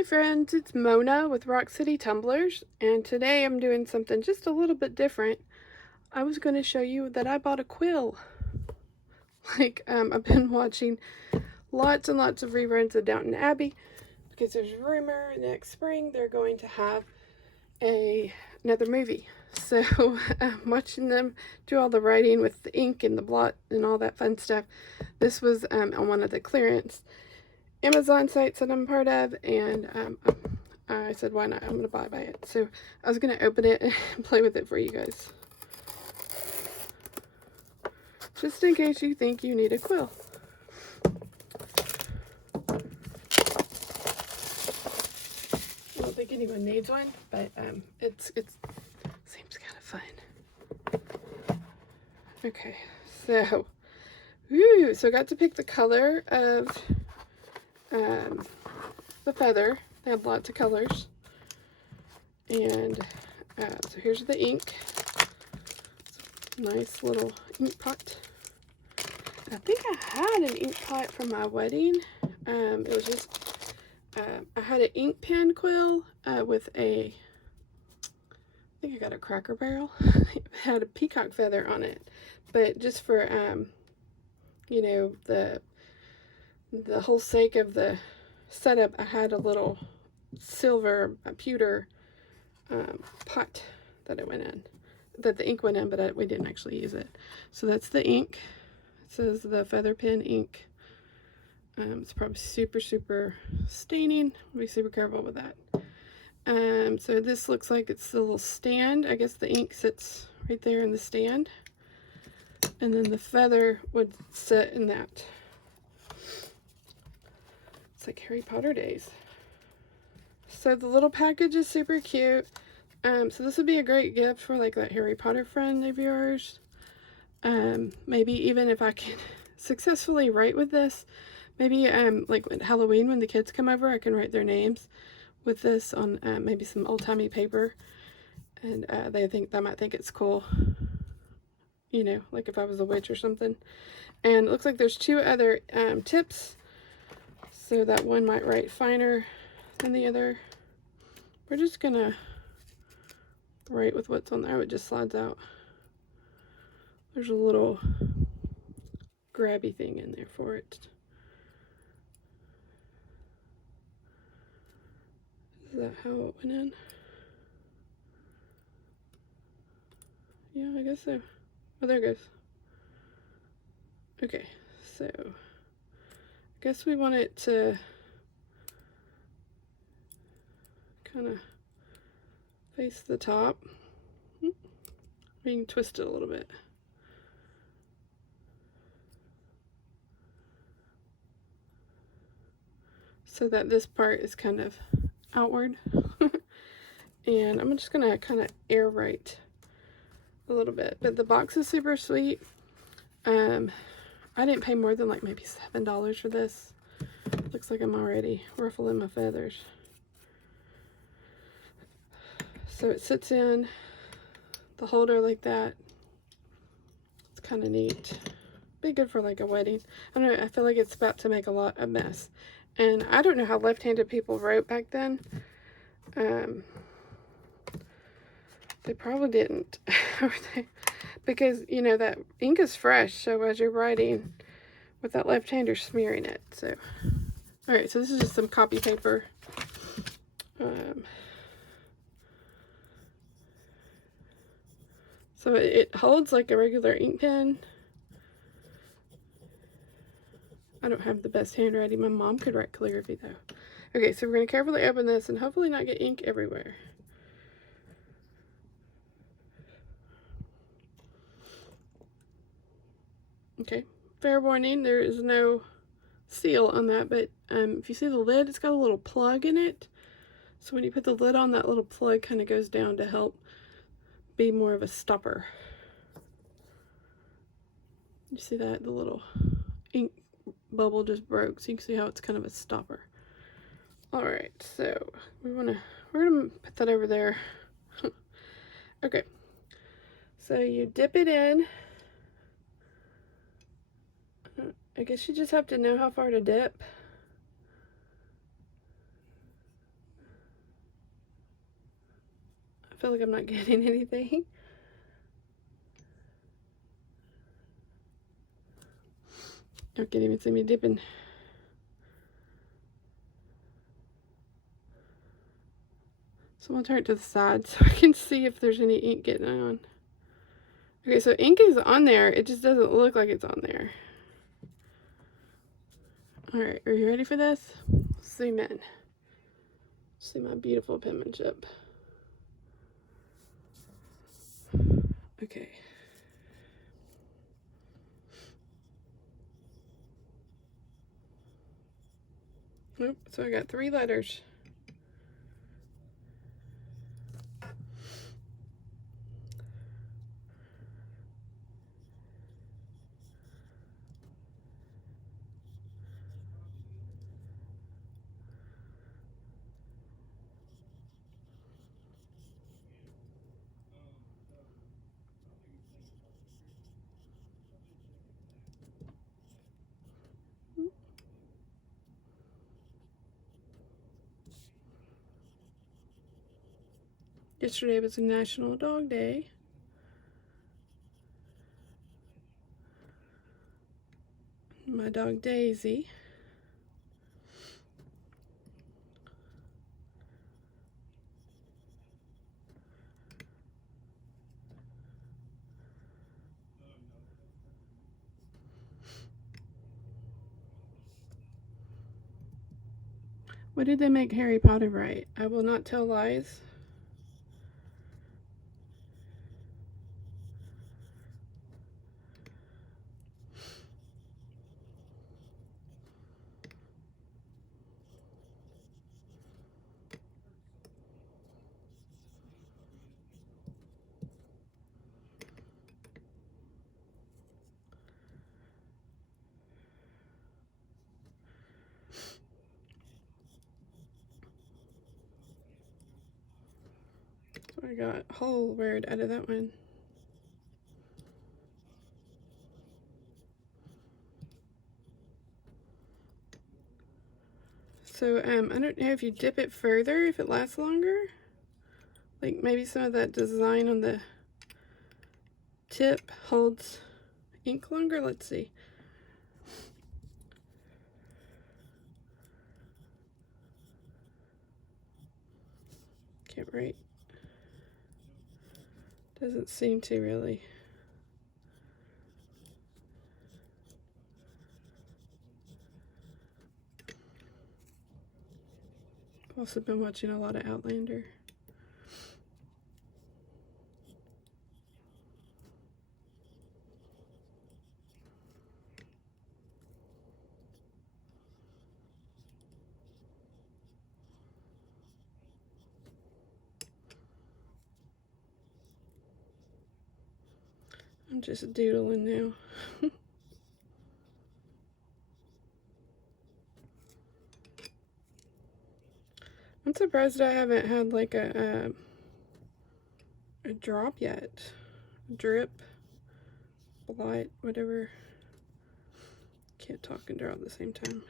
Hi friends, it's Mona with Rock City Tumblers, and today I'm doing something just a little bit different. I was going to show you that I bought a quill. I've been watching lots and lots of reruns of Downton Abbey because there's a rumor next spring they're going to have another movie. So I'm watching them do all the writing with the ink and the blot and all that fun stuff. This was on one of the clearance Amazon sites that I'm part of, and I said, why not? I'm going to buy it. So I was going to open it and play with it for you guys. Just in case you think you need a quill. I don't think anyone needs one, but it seems kind of fun. Okay, so, so I got to pick the color of the feather. They have lots of colors. And so here's the ink. Nice little ink pot. I think I had an ink pot from my wedding. It was just, I had an ink pen quill with I think I got a Cracker Barrel. It had a peacock feather on it. But just for, you know, the whole sake of the setup, I had a little silver pewter pot that it went in, that the ink went in, but we didn't actually use it. So that's the ink. It says the feather pen ink. It's probably super staining. Be super careful with that. So this looks like it's the little stand. I guess the ink sits right there in the stand, and then the feather would sit in that. It's like Harry Potter days. So the little package is super cute. So this would be a great gift for like that Harry Potter friend of yours. Maybe even if I can successfully write with this, maybe like at Halloween when the kids come over, I can write their names with this on maybe some old-timey paper, and they might think it's cool, you know, like if I was a witch or something. And it looks like there's two other tips, so that one might write finer than the other. We're just gonna write with what's on there. It just slides out. There's a little grabby thing in there for it. Is that how it went in? Yeah, I guess so. Oh, there it goes. Okay, so I guess we want it to kind of face the top. We can twist it a little bit. So that this part is kind of outward. And I'm just gonna kind of air write a little bit. But the box is super sweet. I didn't pay more than like maybe $7 for this. Looks like I'm already ruffling my feathers. So it sits in the holder like that. It's kind of neat. Be good for like a wedding. I don't know, I feel like it's about to make a mess. And I don't know how left-handed people wrote back then. They probably didn't. Because, you know, that ink is fresh, so as you're writing with that left hand, you're smearing it. So, alright, so this is just some copy paper. So it holds like a regular ink pen. I don't have the best handwriting. My mom could write calligraphy though. Okay, so we're going to carefully open this and hopefully not get ink everywhere. Okay, fair warning, there is no seal on that, but if you see the lid, it's got a little plug in it. So when you put the lid on, that little plug kind of goes down to help be more of a stopper. You see that? The little ink bubble just broke, so you can see how it's kind of a stopper. Alright, so we're gonna put that over there. Okay, so you dip it in. I guess you just have to know how far to dip. feel like I'm not getting anything. You can't even see me dipping. So I'm gonna turn it to the side so I can see if there's any ink getting on. Okay, so ink is on there. It just doesn't look like it's on there. Alright, are you ready for this? Zoom in. See my beautiful penmanship. Okay. Nope, so I got 3 letters. Yesterday was National Dog Day. My dog Daisy. What did they make Harry Potter write? I will not tell lies. So I got whole word out of that one. So I don't know if you dip it further, if it lasts longer. Like maybe some of that design on the tip holds ink longer. Let's see. Can't write. Doesn't seem to really. I've also been watching a lot of Outlander. I'm just doodling now. I'm surprised I haven't had like a drop yet. Drip, blight, whatever. Can't talk and draw at the same time.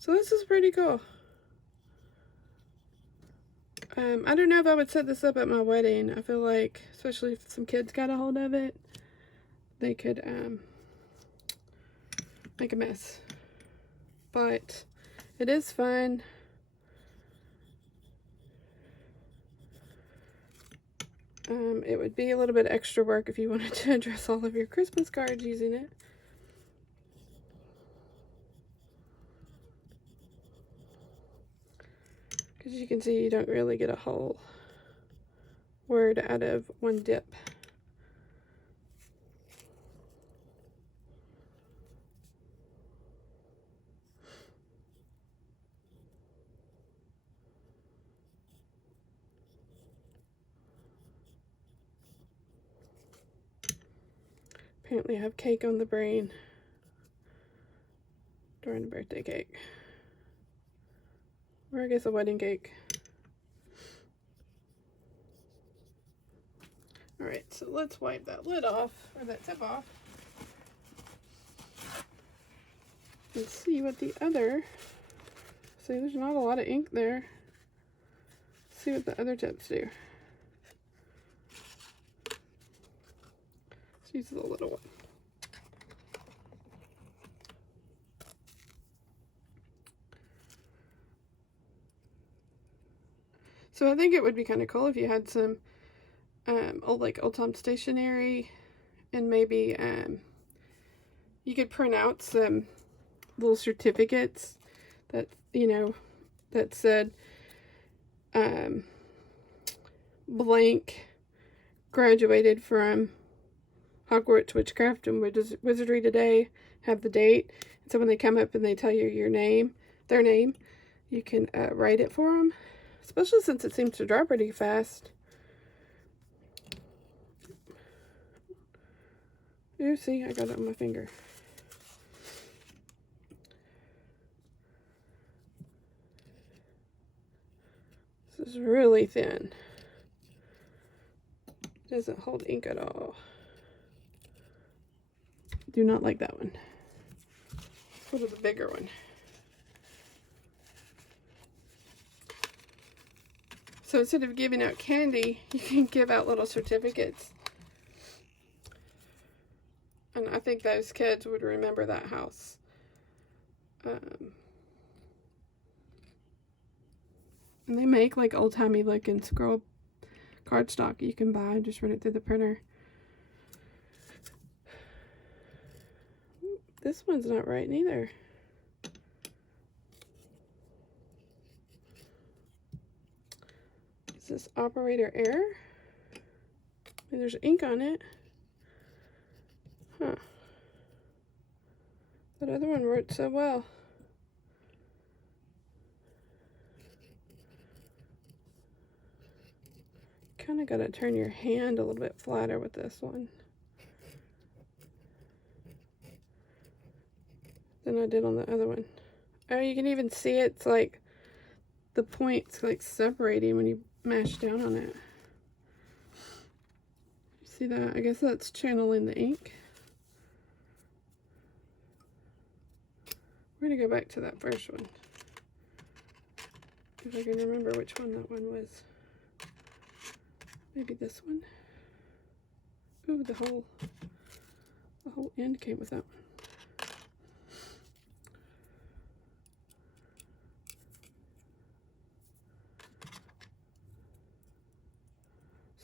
So this is pretty cool. I don't know if I would set this up at my wedding. I feel like, especially if some kids got a hold of it, they could make a mess. But it is fun. It would be a little bit extra work if you wanted to address all of your Christmas cards using it. Because you can see you don't really get a whole word out of one dip. Apparently I have cake on the brain during a birthday cake. Or I guess a wedding cake. Alright, so let's wipe that lid off, or that tip off. and see what the other, see there's not a lot of ink there. Let's see what the other tips do. Let's use the little one. So I think it would be kind of cool if you had some old time stationery, and maybe you could print out some little certificates that, you know, that said blank graduated from Hogwarts Witchcraft and Wizardry today, have the date. So when they come up and they tell you your name, their name, you can write it for them. Especially since it seems to dry pretty fast. You see, I got it on my finger. This is really thin. It doesn't hold ink at all. Do not like that one. What is the bigger one? So instead of giving out candy, you can give out little certificates. And I think those kids would remember that house. And they make like old-timey looking scroll cardstock you can buy and just run it through the printer. This one's not right neither. Is this operator error? And there's ink on it. Huh. That other one worked so well. Kind of got to turn your hand a little bit flatter with this one than I did on the other one. Oh, you can even see it's like the points like separating when you mash down on it. See that? I guess that's channeling the ink. We're going to go back to that first one. If I can remember which one that one was. Maybe this one. Ooh, the whole end came with that one.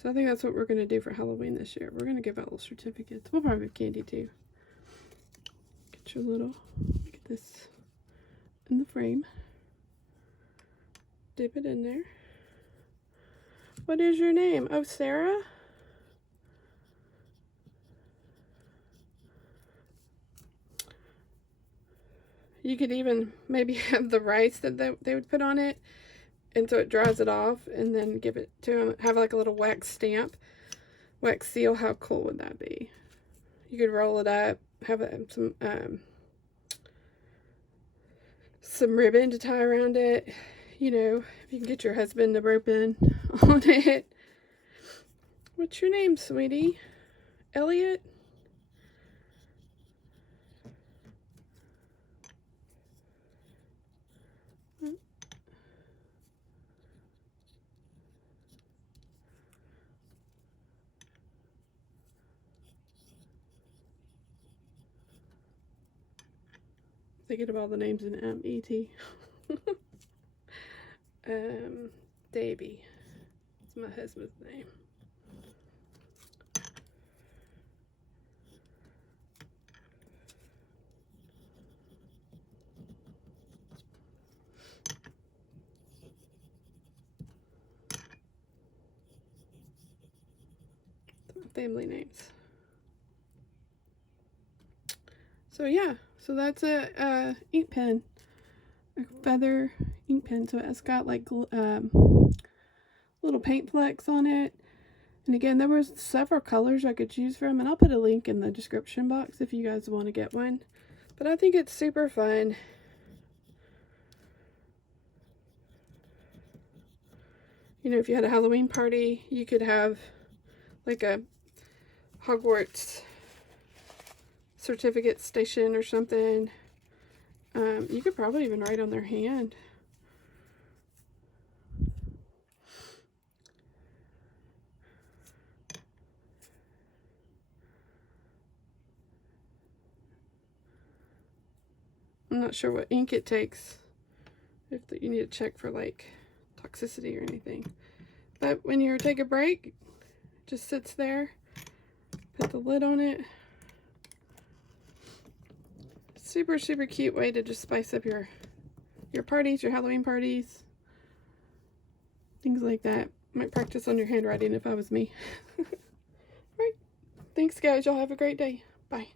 So I think that's what we're going to do for Halloween this year. We're going to give out little certificates. We'll probably have candy too. Get your little, get this in the frame. Dip it in there. What is your name? Oh, Sarah? You could even maybe have the rice that they would put on it, and so it dries it off, and then give it to them. Have like a little wax stamp, wax seal. How cool would that be? You could roll it up, have some ribbon to tie around it. You know, if you can get your husband to rope in on it. What's your name, sweetie? Elliot? Thinking of all the names in E.T. Davy. It's my husband's name. Family names. So yeah, so that's a ink pen, a feather ink pen. So it's got like little paint flecks on it. And again, there was several colors I could choose from, and I'll put a link in the description box if you guys want to get one. But I think it's super fun. You know, if you had a Halloween party, you could have like a Hogwarts certificate station or something. You could probably even write on their hand. I'm not sure what ink it takes, if you need to check for like toxicity or anything. But when you take a break, it just sits there. Put the lid on it. Super, super cute way to just spice up your parties, your Halloween parties. Things like that. Might practice on your handwriting if I was me. Right. Thanks, guys. Y'all have a great day. Bye.